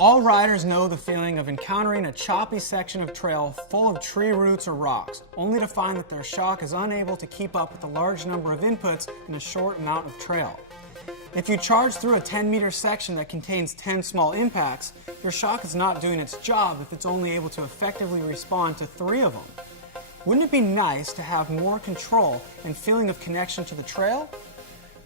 All riders know the feeling of encountering a choppy section of trail full of tree roots or rocks, only to find that their shock is unable to keep up with the large number of inputs in a short amount of trail. If you charge through a 10-meter section that contains 10 small impacts, your shock is not doing its job if it's only able to effectively respond to 3 of them. Wouldn't it be nice to have more control and feeling of connection to the trail?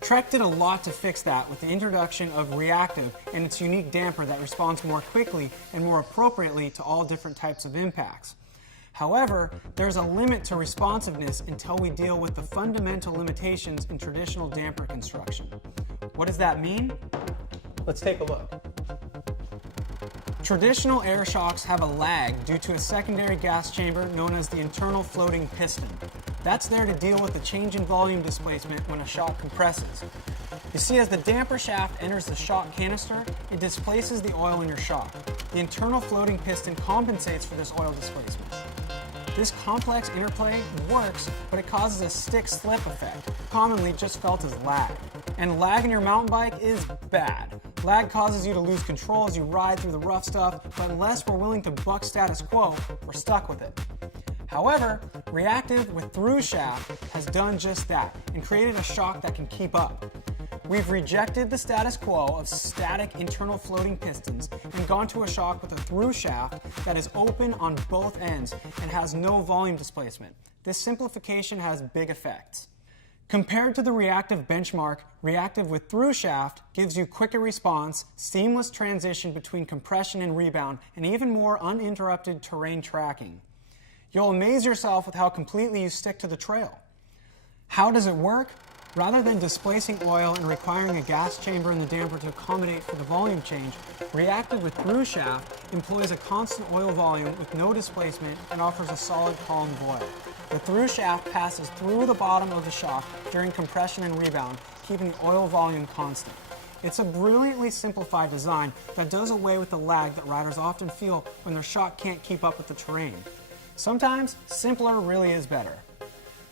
Trek did a lot to fix that with the introduction of Reactive and its unique damper that responds more quickly and more appropriately to all different types of impacts. However, there's a limit to responsiveness until we deal with the fundamental limitations in traditional damper construction. What does that mean? Let's take a look. Traditional air shocks have a lag due to a secondary gas chamber known as the internal floating piston. That's there to deal with the change in volume displacement when a shock compresses. You see, as the damper shaft enters the shock canister, it displaces the oil in your shock. The internal floating piston compensates for this oil displacement. This complex interplay works, but it causes a stick-slip effect, commonly just felt as lag. And lag in your mountain bike is bad. Lag causes you to lose control as you ride through the rough stuff, but unless we're willing to buck status quo, we're stuck with it. However, Reactive with through shaft has done just that and created a shock that can keep up. We've rejected the status quo of static internal floating pistons and gone to a shock with a through shaft that is open on both ends and has no volume displacement. This simplification has big effects. Compared to the Reactive benchmark, Reactive with through shaft gives you quicker response, seamless transition between compression and rebound, and even more uninterrupted terrain tracking. You'll amaze yourself with how completely you stick to the trail. How does it work? Rather than displacing oil and requiring a gas chamber in the damper to accommodate for the volume change, Reactive with through shaft employs a constant oil volume with no displacement and offers a solid column of oil. The through shaft passes through the bottom of the shock during compression and rebound, keeping the oil volume constant. It's a brilliantly simplified design that does away with the lag that riders often feel when their shock can't keep up with the terrain. Sometimes, simpler really is better.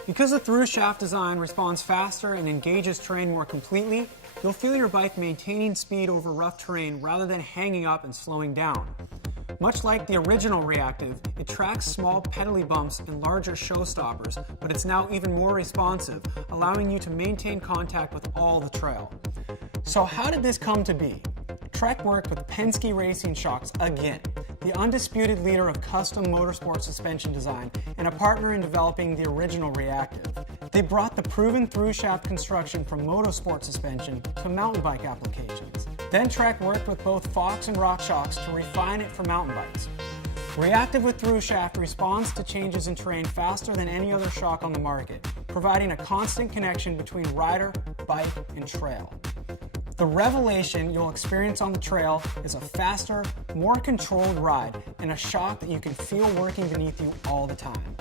Because the through shaft design responds faster and engages terrain more completely, you'll feel your bike maintaining speed over rough terrain rather than hanging up and slowing down. Much like the original Reactive, it tracks small pedally bumps and larger showstoppers, but it's now even more responsive, allowing you to maintain contact with all the trail. So how did this come to be? Trek worked with Penske Racing Shocks again, the undisputed leader of custom motorsport suspension design and a partner in developing the original Reactive. They brought the proven through-shaft construction from motorsport suspension to mountain bike applications. Then Trek worked with both Fox and Rock Shocks to refine it for mountain bikes. Reactive with through-shaft responds to changes in terrain faster than any other shock on the market, providing a constant connection between rider, bike, and trail. The revelation you'll experience on the trail is a faster, more controlled ride and a shock that you can feel working beneath you all the time.